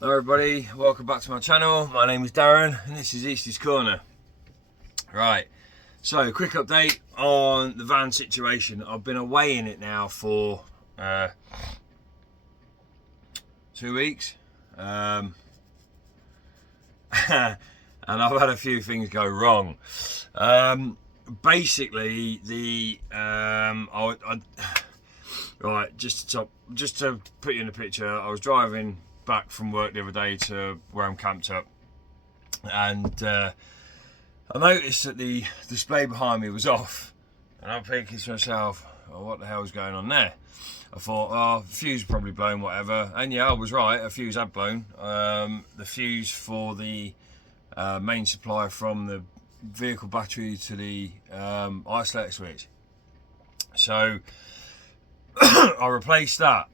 Hello everybody, welcome back to my channel. My name is Darren and this is Eastie's Corner. Right, so quick update on the van situation. I've been away in it now for 2 weeks and I've had a few things go wrong. Basically right, just to put you in the picture, I was driving back from work the other day to where I'm camped up, and I noticed that the display behind me was off, and I'm thinking to myself, oh, what the hell's going on there? I thought, oh, fuse probably blown, whatever, and yeah, I was right, a fuse had blown. The fuse for the main supply from the vehicle battery to the isolator switch. So I replaced that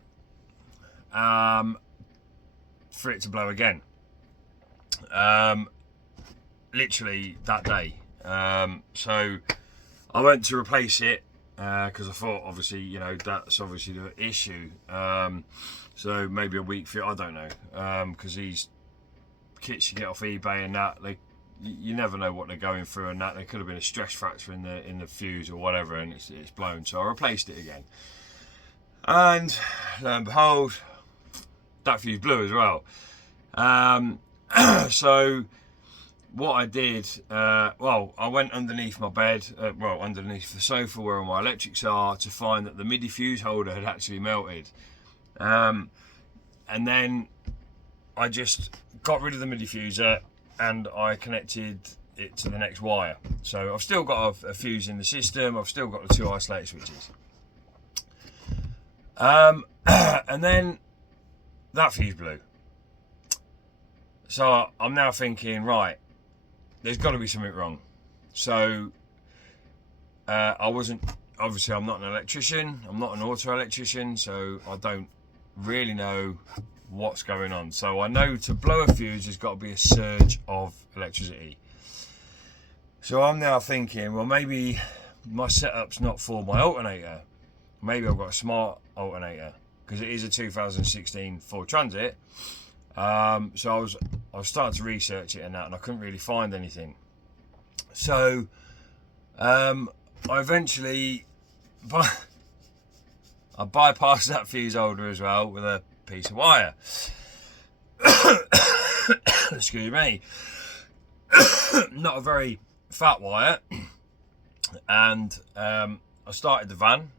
for it to blow again, literally that day. So I went to replace it because I thought, obviously, you know, that's obviously the issue. So maybe a week for it, I don't know, because these kits you get off eBay and that, you never know what they're going through, and that there could have been a stress fracture in the fuse or whatever, and it's blown. So I replaced it again, and lo and behold, that fuse blew as well. So what I did, well, I went underneath my bed, underneath the sofa where all my electrics are, to find that the MIDI fuse holder had actually melted. And then I just got rid of the MIDI fuser and I connected it to the next wire. So I've still got a fuse in the system, I've still got the 2 isolator switches. And then that fuse blew. So I'm now thinking, right, there's got to be something wrong. So obviously I'm not an electrician, I'm not an auto electrician, so I don't really know what's going on. So I know to blow a fuse there's got to be a surge of electricity. So I'm now thinking, well, maybe my setup's not for my alternator. Maybe I've got a smart alternator, because it is a 2016 Ford Transit. So I was starting to research it and that, and I couldn't really find anything. So I eventually I bypassed that fuse holder as well with a piece of wire. Excuse me. Not a very fat wire. And I started the van,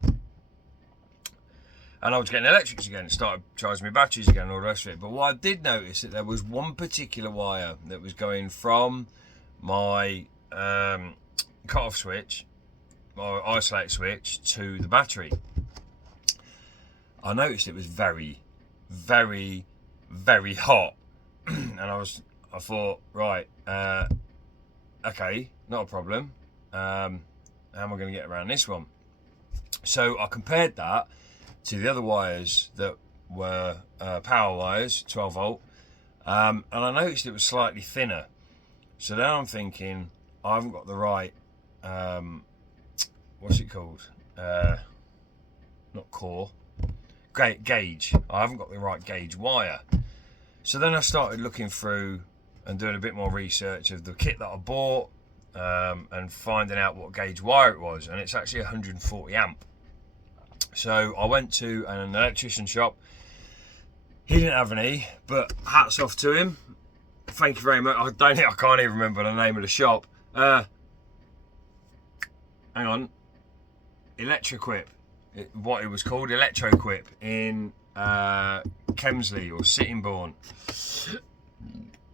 and I was getting electrics again. It started charging my batteries again and all the rest of it. But what I did notice, that there was one particular wire that was going from my cut-off switch, my isolator switch, to the battery. I noticed it was very, very, very hot. And I thought, right, okay, not a problem. How am I going to get around this one? So I compared that to the other wires that were power wires, 12 volt, and I noticed it was slightly thinner. So now I'm thinking, I haven't got the right, what's it called? Not core, gauge. I haven't got the right gauge wire. So then I started looking through and doing a bit more research of the kit that I bought, and finding out what gauge wire it was, and it's actually 140 amp. So I went to an electrician shop. He didn't have any, but hats off to him. Thank you very much. I can't even remember the name of the shop. Hang on. Electroquip. What it was called, Electroquip, in Kemsley or Sittingbourne.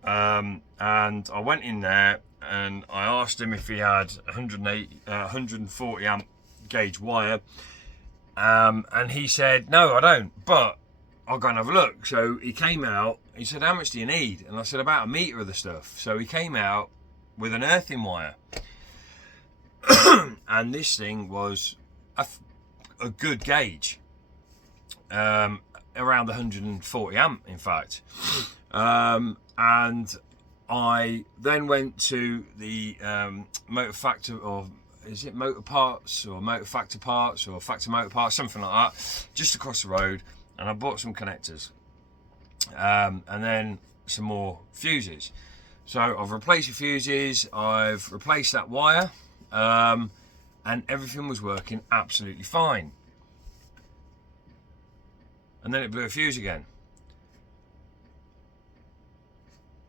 And I went in there and I asked him if he had 140 amp gauge wire. And he said, no, I don't, but I'll go and have a look. So he came out, he said, how much do you need? And I said, about a metre of the stuff. So he came out with an earthing wire. And this thing was a good gauge, around 140 amp, in fact. And I then went to the Motor Factor, or is it Motor Parts or Motor Factor Parts or Factor Motor Parts, something like that, just across the road, and I bought some connectors. and then some more fuses. So I've replaced the fuses, I've replaced that wire, and everything was working absolutely fine. And then it blew a fuse again.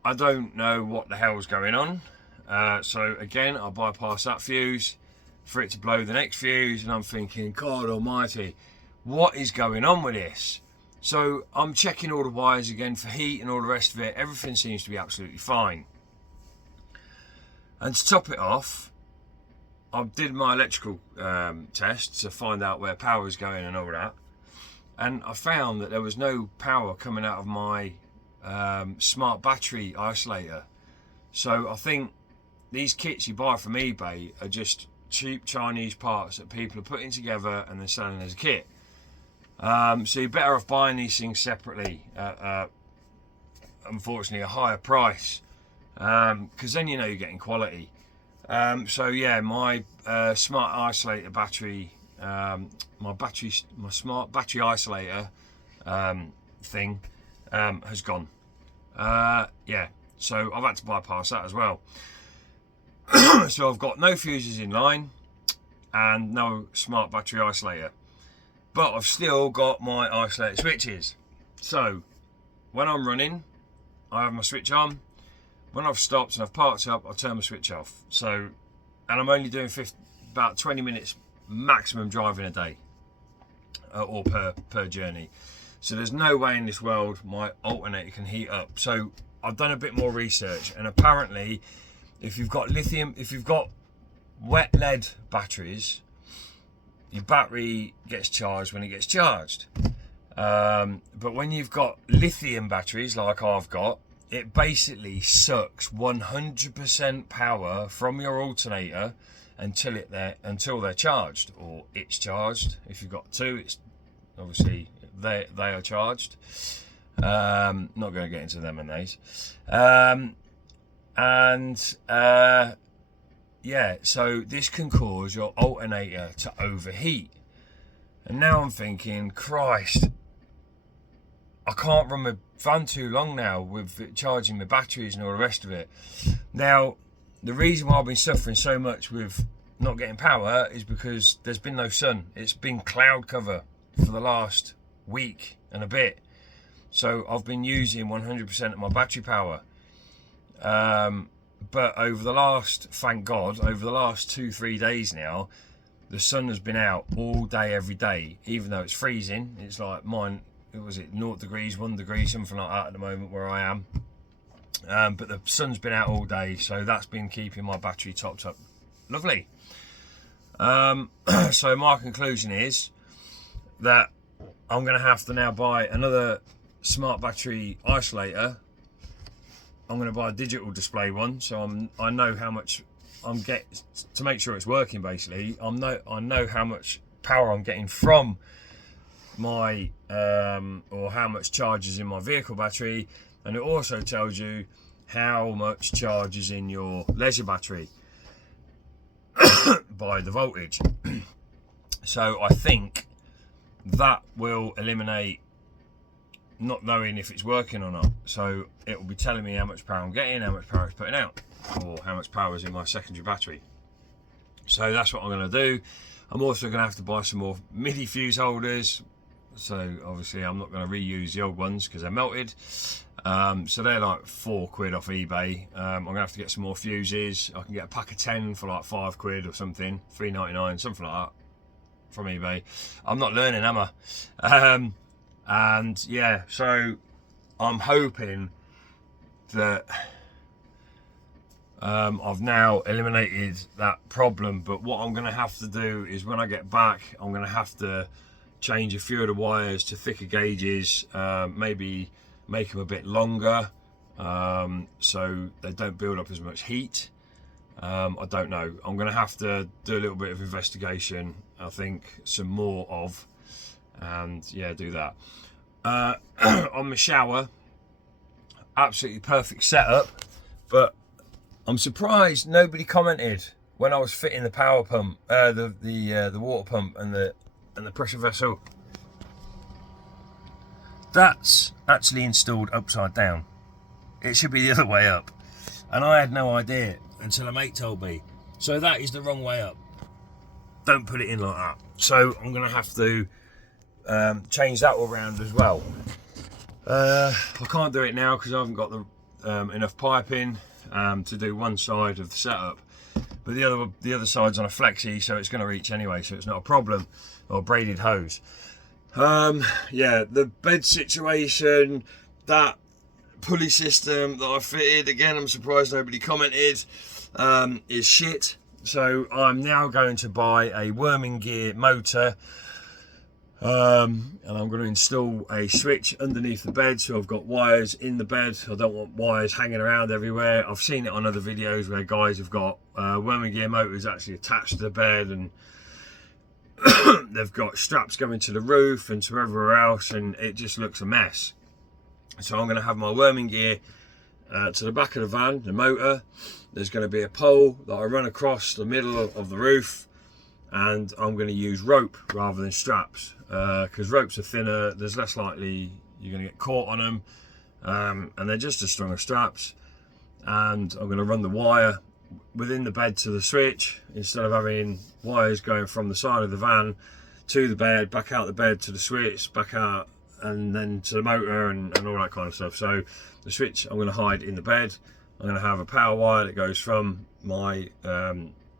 I don't know what the hell's going on. So again, I bypass that fuse for it to blow the next fuse, and I'm thinking, God almighty, what is going on with this? So I'm checking all the wires again for heat and all the rest of it. Everything seems to be absolutely fine. And to top it off, I did my electrical test to find out where power was going and all that. And I found that there was no power coming out of my smart battery isolator. So I think these kits you buy from eBay are just cheap Chinese parts that people are putting together and then selling as a kit. So you're better off buying these things separately at, unfortunately, a higher price, because then you know you're getting quality. So yeah, my smart isolator battery, my smart battery isolator thing has gone. Yeah, so I've had to bypass that as well. So I've got no fuses in line and no smart battery isolator, but I've still got my isolator switches. So when I'm running, I have my switch on. When I've stopped and I've parked up, I turn my switch off. So, and I'm only doing about 20 minutes maximum driving a day, or per journey. So there's no way in this world my alternator can heat up. So I've done a bit more research, and apparently if you've got wet lead batteries, your battery gets charged when it gets charged. But when you've got lithium batteries like I've got, it basically sucks 100% power from your alternator until they're charged, or it's charged. If you've got two, it's obviously they are charged. Not going to get into them and these. Yeah, so this can cause your alternator to overheat. And now I'm thinking, Christ, I can't run my van too long now with charging my batteries and all the rest of it. Now, the reason why I've been suffering so much with not getting power is because there's been no sun. It's been cloud cover for the last week and a bit. So I've been using 100% of my battery power. But over the last, thank God, over the last 2-3 days now, the sun has been out all day, every day, even though it's freezing. It's like mine, was it 0 degrees, 1 degree, something like that at the moment where I am. But the sun's been out all day, so that's been keeping my battery topped up. Lovely. So my conclusion is that I'm going to have to now buy another smart battery isolator. I'm going to buy a digital display one, so I know how much I'm getting to make sure it's working. Basically, I know how much power I'm getting from my or how much charge is in my vehicle battery, and it also tells you how much charge is in your leisure battery by the voltage. So I think that will eliminate not knowing if it's working or not. So it will be telling me how much power I'm getting, how much power it's putting out, or how much power is in my secondary battery. So that's what I'm going to do. I'm also going to have to buy some more MIDI fuse holders. So obviously I'm not going to reuse the old ones because they're melted. So they're like £4 off eBay. I'm going to have to get some more fuses. I can get a pack of 10 for like £5 or something, £3.99, something like that from eBay. I'm not learning, am I? And yeah, so I'm hoping that I've now eliminated that problem. But what I'm going to have to do is when I get back, I'm going to have to change a few of the wires to thicker gauges, maybe make them a bit longer, so they don't build up as much heat. I don't know. I'm going to have to do a little bit of investigation, I think, some more of, and yeah, do that. On the shower, absolutely perfect setup, but I'm surprised nobody commented when I was fitting the power pump, the water pump and the pressure vessel. that's actually installed upside down. It should be the other way up. And I had no idea until a mate told me. So that is the wrong way up. Don't put it in like that. So I'm going to have to change that all around as well. I can't do it now because I haven't got the enough piping to do one side of the setup. But the other side's on a flexi, so it's going to reach anyway, so it's not a problem. Or braided hose. Yeah, the bed situation, that pulley system that I fitted, again, I'm surprised nobody commented, is shit. So I'm now going to buy a worming gear motor, and I'm going to install a switch underneath the bed, so I've got wires in the bed. I don't want wires hanging around everywhere. I've seen it on other videos where guys have got worming gear motors actually attached to the bed, and they've got straps going to the roof and to everywhere else, and it just looks a mess. So I'm going to have my worming gear to the back of the van, the motor. There's going to be a pole that I run across the middle of the roof, and I'm going to use rope rather than straps, because ropes are thinner, there's less likely you're going to get caught on them, and they're just as strong as straps. And I'm going to run the wire within the bed to the switch, instead of having wires going from the side of the van to the bed, back out the bed to the switch, back out and then to the motor and all that kind of stuff. So the switch I'm going to hide in the bed. I'm going to have a power wire that goes from my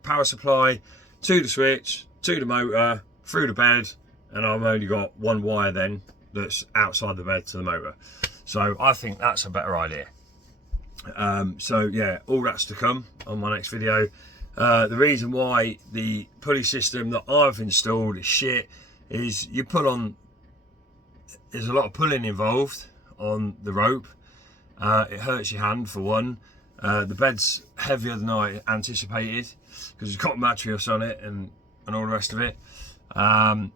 power supply to the switch, to the motor, through the bed, and I've only got one wire then that's outside the bed to the motor. So I think that's a better idea. So yeah, all that's to come on my next video. The reason why the pulley system that I've installed is shit is you pull on, there's a lot of pulling involved on the rope. It hurts your hand for one. The bed's heavier than I anticipated because it's got mattress on it and all the rest of it. And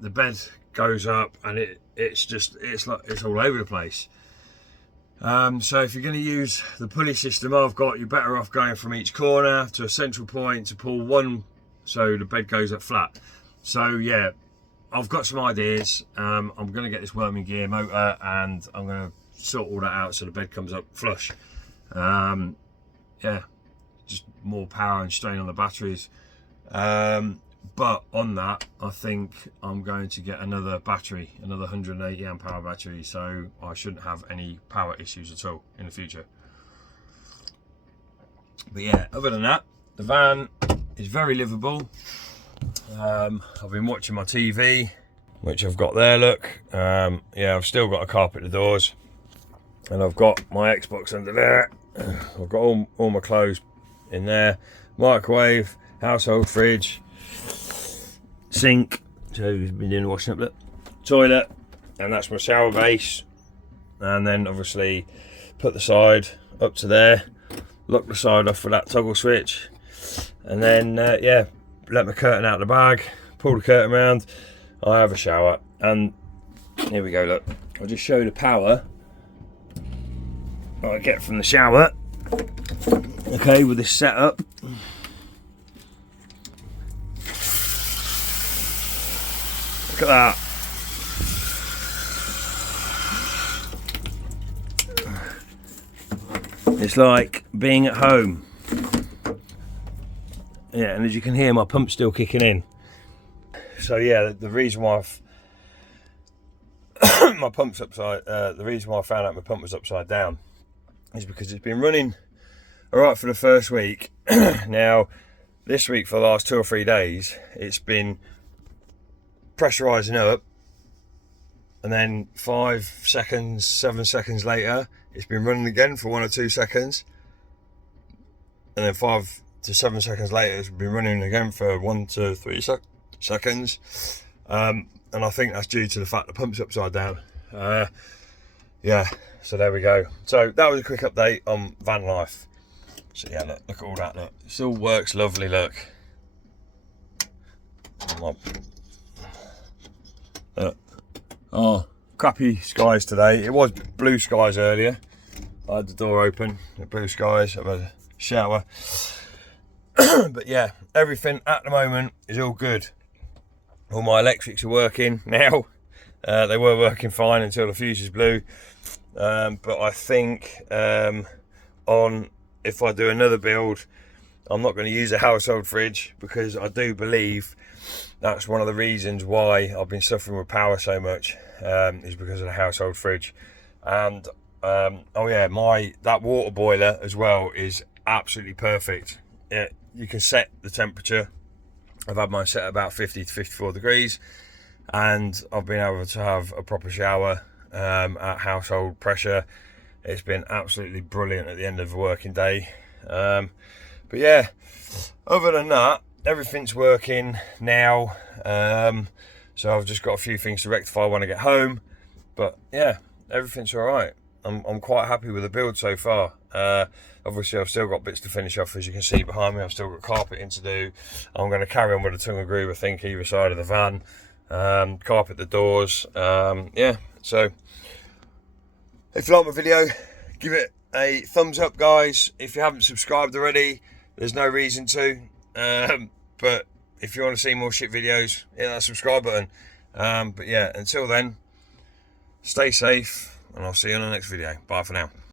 the bed goes up and it's all over the place. So if you're going to use the pulley system I've got, you're better off going from each corner to a central point to pull one so the bed goes up flat. So yeah, I've got some ideas. I'm going to get this worming gear motor and I'm going to sort all that out so the bed comes up flush. Yeah, just more power and strain on the batteries. But on that, I think I'm going to get another battery, another 180 amp hour battery, so I shouldn't have any power issues at all in the future. But yeah, other than that, the van is very livable. I've been watching my TV, which I've got there, look. Yeah, I've still got a carpet at the doors, and I've got my Xbox under there. I've got all my clothes in there, microwave, household fridge, sink, so we've been doing the washing up, look, toilet, and that's my shower base. And then obviously put the side up to there, lock the side off with that toggle switch, and then yeah, let my curtain out of the bag, pull the curtain around, I have a shower, and here we go, look, I'll just show you the power I get from the shower, okay, with this setup. Look at that. It's like being at home. Yeah, and as you can hear, my pump's still kicking in. So yeah, the reason why my pump's upside, the reason why I found out my pump was upside down is because it's been running all right for the first week. Now, this week for the last 2 or 3 days, it's been pressurizing up, and then 5 seconds, 7 seconds later, it's been running again for 1 or 2 seconds, and then 5 to 7 seconds later, it's been running again for 1 to 3 seconds. And I think that's due to the fact the pump's upside down. Yeah, so there we go. So that was a quick update on van life. So yeah, look at all that, look. It still works lovely, look. Oh, crappy skies today. It was blue skies earlier. I had the door open, the blue skies, I've had a shower. But yeah, everything at the moment is all good. All my electrics are working now. They were working fine until the fuses blew. But I think if I do another build, I'm not going to use a household fridge, because I do believe that's one of the reasons why I've been suffering with power so much, is because of the household fridge. And oh yeah, that water boiler as well is absolutely perfect. You can set the temperature. I've had mine set at about 50 to 54 degrees, and I've been able to have a proper shower at household pressure. It's been absolutely brilliant at the end of a working day. But yeah, other than that, everything's working now. So I've just got a few things to rectify when I get home. But yeah, everything's all right. I'm quite happy with the build so far. Obviously, I've still got bits to finish off, as you can see behind me. I've still got carpeting to do. I'm going to carry on with a tongue and groove, I think, either side of the van. Carpet the doors. Yeah, so if you like my video, give it a thumbs up, guys. If you haven't subscribed already, there's no reason to. But if you want to see more shit videos, hit that subscribe button. But yeah, until then, stay safe, and I'll see you in the next video. Bye for now.